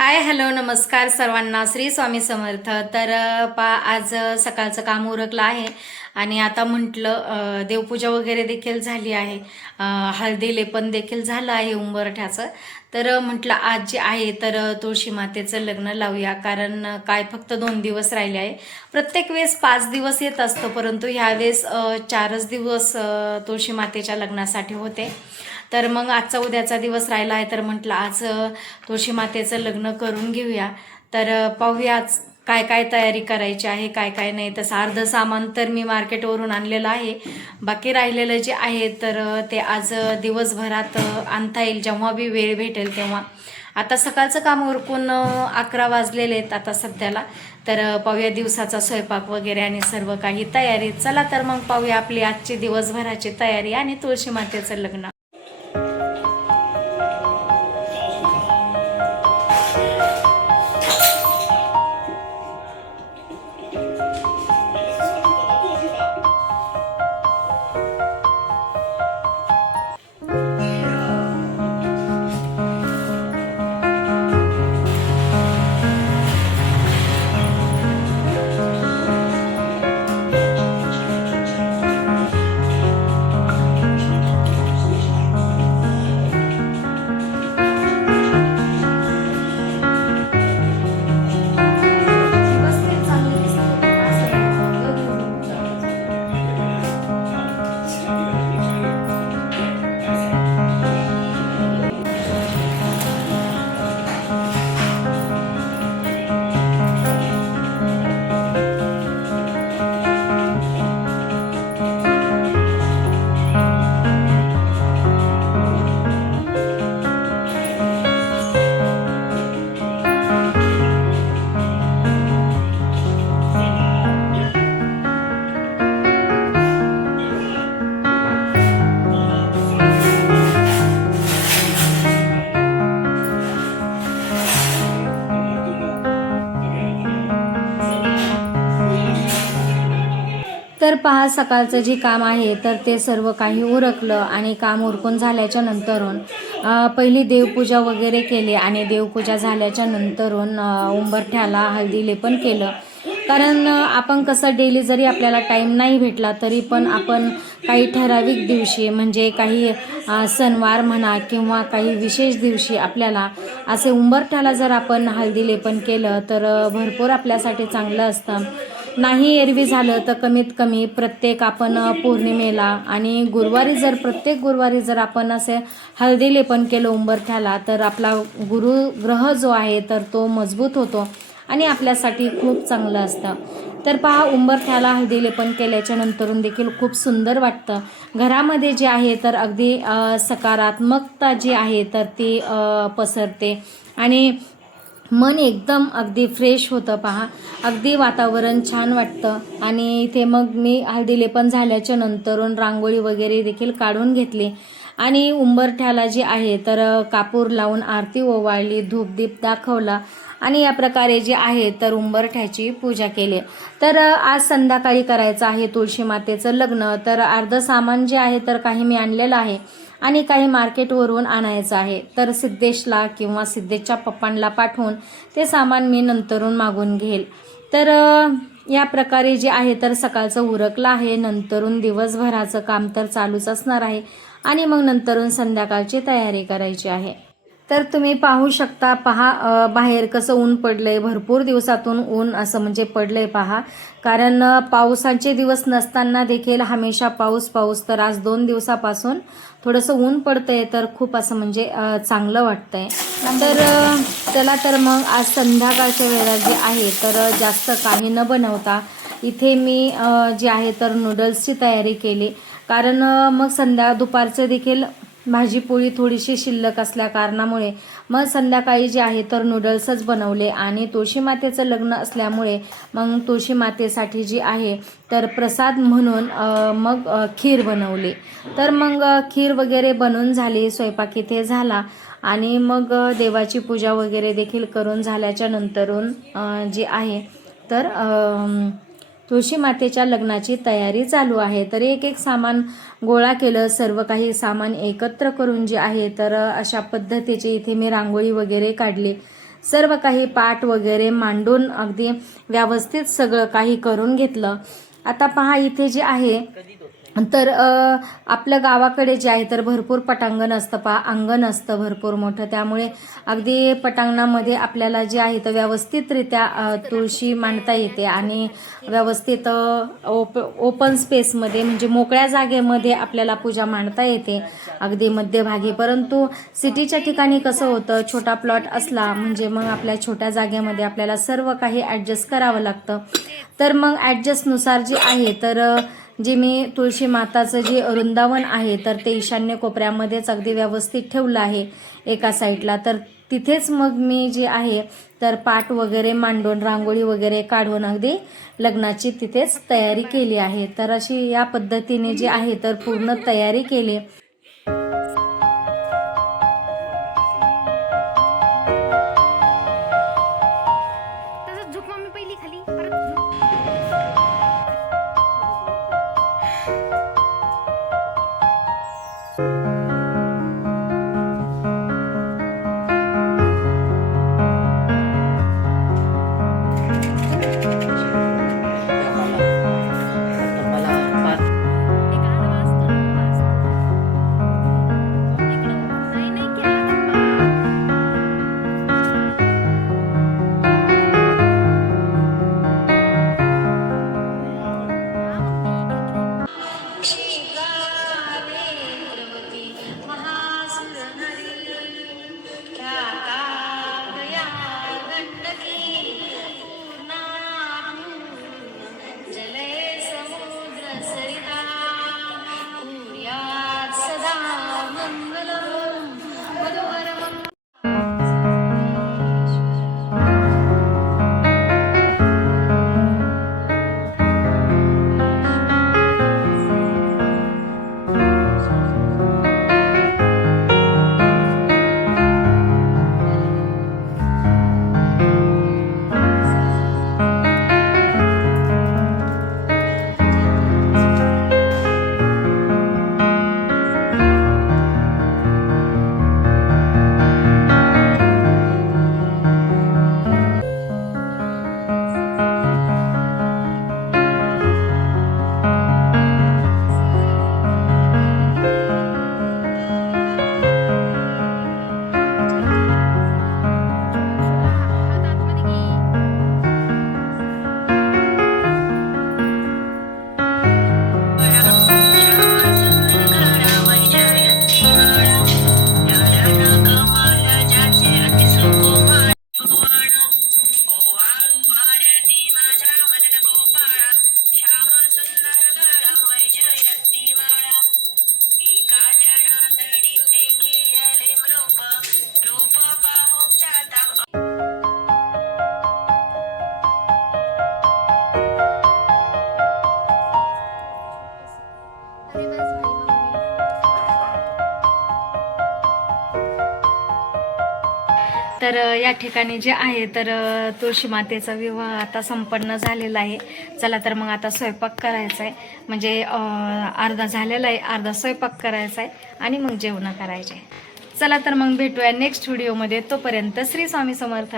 Hi hello नमस्कार सर्वांना. श्री स्वामी समर्थ. तर पा आज सकाळचं काम उरकलं आहे आणि आता म्हटलं देवपूजा वगैरे देखील झाली आहे. हळदी लेपन देखील झालं आहे उंबरठ्याचं तर म्हटलं आज जे आहे तर तुळशी मातेचं लग्न लावूया. कारण काय फक्त दोन दिवस राहिले आहे. प्रत्येक वेळेस पाच दिवस येत असतं परंतु ह्यावेळेस चारच दिवस तुळशी मातेच्या लग्नासाठी होते. तर मग आजचा उद्याचा दिवस राहिला आहे तर म्हटलं आज तुळशी मातेचं लग्न करून घेऊया. तर पाहूया आज काय काय तयारी करायची आहे काय काय नाही. तसं अर्ध सामान तर मी मार्केटवरून आणलेलं आहे. बाकी राहिलेलं जे आहे तर ते आज दिवसभरात आणता येईल. जेव्हा बी वेळ भेटेल तेव्हा. आता सकाळचं काम उरकून अकरा वाजलेले आहेत आता सध्याला. तर पाहूया दिवसाचा स्वयंपाक वगैरे आणि सर्व काही तयारी. चला तर मग पाहूया आपली आजची दिवसभराची तयारी आणि तुळशी मातेचं लग्न. पहा सकाळचं जे काम आहे तर ते सर्व काही उरकलं आणि काम उरकून झाल्याच्या नंतरून पहिली देवपूजा वगैरे केली आणि देवपूजा झाल्याच्या नंतरून उंबरठ्याला हळदी लेपन केलं. कारण आपण कसं डेली जरी आपल्याला टाईम नाही भेटला तरी पण आपण काही ठराविक दिवशी म्हणजे काही सणवार म्हणा किंवा काही विशेष दिवशी आपल्याला असे उंबरठ्याला जर आपण हळदी लेपन केलं तर भरपूर आपल्यासाठी चांगलं असतं. नाही एरवी झालं तर कमीत कमी प्रत्येक आपण पौर्णिमेला आणि गुरुवारी जर प्रत्येक गुरुवारी जर आपण असे हळदी लेपन केलं उंबरठ्याला तर आपला गुरुग्रह जो आहे तर तो मजबूत होतो आणि आपल्यासाठी खूप चांगलं असतं. तर पहा उंबरठ्याला हळदी लेपन केल्याच्या नंतरून देखील खूप सुंदर वाटतं. घरामध्ये जे आहे तर अगदी सकारात्मकता जी आहे तर ती पसरते. आणि मन एकदम अगदी फ्रेश होतं पहा. अगदी वातावरण छान वाटतं. आणि इथे मग मी हळदीले पण झाल्याच्या नंतरून रांगोळी वगैरे देखील काढून घेतली. आणि उंबरठ्याला जी आहे तर कापूर लावून आरती ओवाळली धूपदीप दाखवला. आणि या प्रकारे जे आहे तर उंबरठ्याची पूजा केली. तर आज संध्याकाळी करायचं आहे तुळशी मातेचं लग्न. तर अर्ध सामान जे आहे तर काही मी आणलेलं आहे. आणि काही मार्केटवरून आणायचं आहे. तर सिद्धेशला किंवा सिद्धेशच्या पप्पांना पाठवून ते सामान मी नंतरून मागून घेईल. तर या प्रकारे जे आहे तर सकाळचं उरकलं आहे. नंतरून दिवसभराचं काम तर चालूच असणार आहे. आणि मग नंतरून संध्याकाळची तयारी करायची आहे. तर तुम्ही पाहू शकता पहा बाहेर कसं ऊन पडलंय. भरपूर दिवसातून ऊन असं म्हणजे पडलंय पहा. कारण पावसाचे दिवस नसताना देखील हमेशा पाऊस पाऊस. तर आज दोन दिवसापासून थोडंसं ऊन पडतंय तर खूप असं म्हणजे चांगलं वाटतंय. तर चला तर मग आज संध्याकाळच्या वेळेला जे आहे तर जास्त काही न बनवता इथे मी जे आहे तर नूडल्सची तयारी केली. कारण मग संध्या दुपारचं देखील भाजी पोळी थोडीशी शिल्लक असल्या कारणामुळे मग संध्याकाळी जे आहे तर नूडल्सच बनवले आणि तुळशी मातेचं लग्न असल्यामुळे मग तुळशी मातेसाठी जी आहे तर प्रसाद म्हणून मग खीर बनवली. तर मग खीर वगैरे बनवून झाली स्वयंपाक इथे झाला आणि मग देवाची पूजा वगैरे देखील करून झाल्याच्या नंतरून जी आहे तर तुळशी मातेच्या लग्नाची तयारी चालू आहे. तर एक एक सामान गोळा केलं सर्व काही सामान एकत्र करून जे आहे तर अशा पद्धतीचे इथे मी रांगोळी वगैरे काढली. सर्व काही पाठ वगैरे मांडून अगदी व्यवस्थित सगळं काही करून घेतलं. आता पहा इथे जे आहे तर आपलं आपल्या गावाकडे जे आहे तर भरपूर पटांगण असतं पहा. अंगण असतं भरपूर मोठं. त्यामुळे अगदी पटांगणामध्ये आपल्याला जे आहे तर व्यवस्थितरित्या तुळशी मांडता येते आणि व्यवस्थित ओप ओपन स्पेसमध्ये म्हणजे मोकळ्या जागेमध्ये आपल्याला पूजा मांडता येते अगदी मध्यभागी. परंतु सिटीच्या ठिकाणी कसं होतं छोटा प्लॉट असला म्हणजे मग आपल्या छोट्या जागेमध्ये आपल्याला सर्व काही ॲडजस्ट करावं लागतं. तर मग ॲडजस्टनुसार जे आहे तर जे मी तुळशी माताचं जे वृंदावन आहे तर ते ईशान्य कोपऱ्यामध्येच अगदी व्यवस्थित ठेवलं आहे एका साईडला. तर तिथेच मग मी जे आहे तर पाट वगैरे मांडून रांगोळी वगैरे काढून अगदी लग्नाची तिथेच तयारी केली आहे. तर अशी या पद्धतीने जी आहे तर पूर्ण तयारी केली. झुक मम्मी पहिली खाली. तर या ठिकाणी जे आहे तर तुळशीमातेचा तुळशी मातेचा विवाह आता संपन्न झालेला आहे. चला तर मग आता स्वयंपाक करायचा आहे. म्हणजे अर्धा झालेला आहे अर्धा स्वयंपाक करायचा आहे आणि मग जेवणं करायचे चला तर मग भेटूया नेक्स्ट व्हिडिओमध्ये तोपर्यंत श्री स्वामी समर्थ.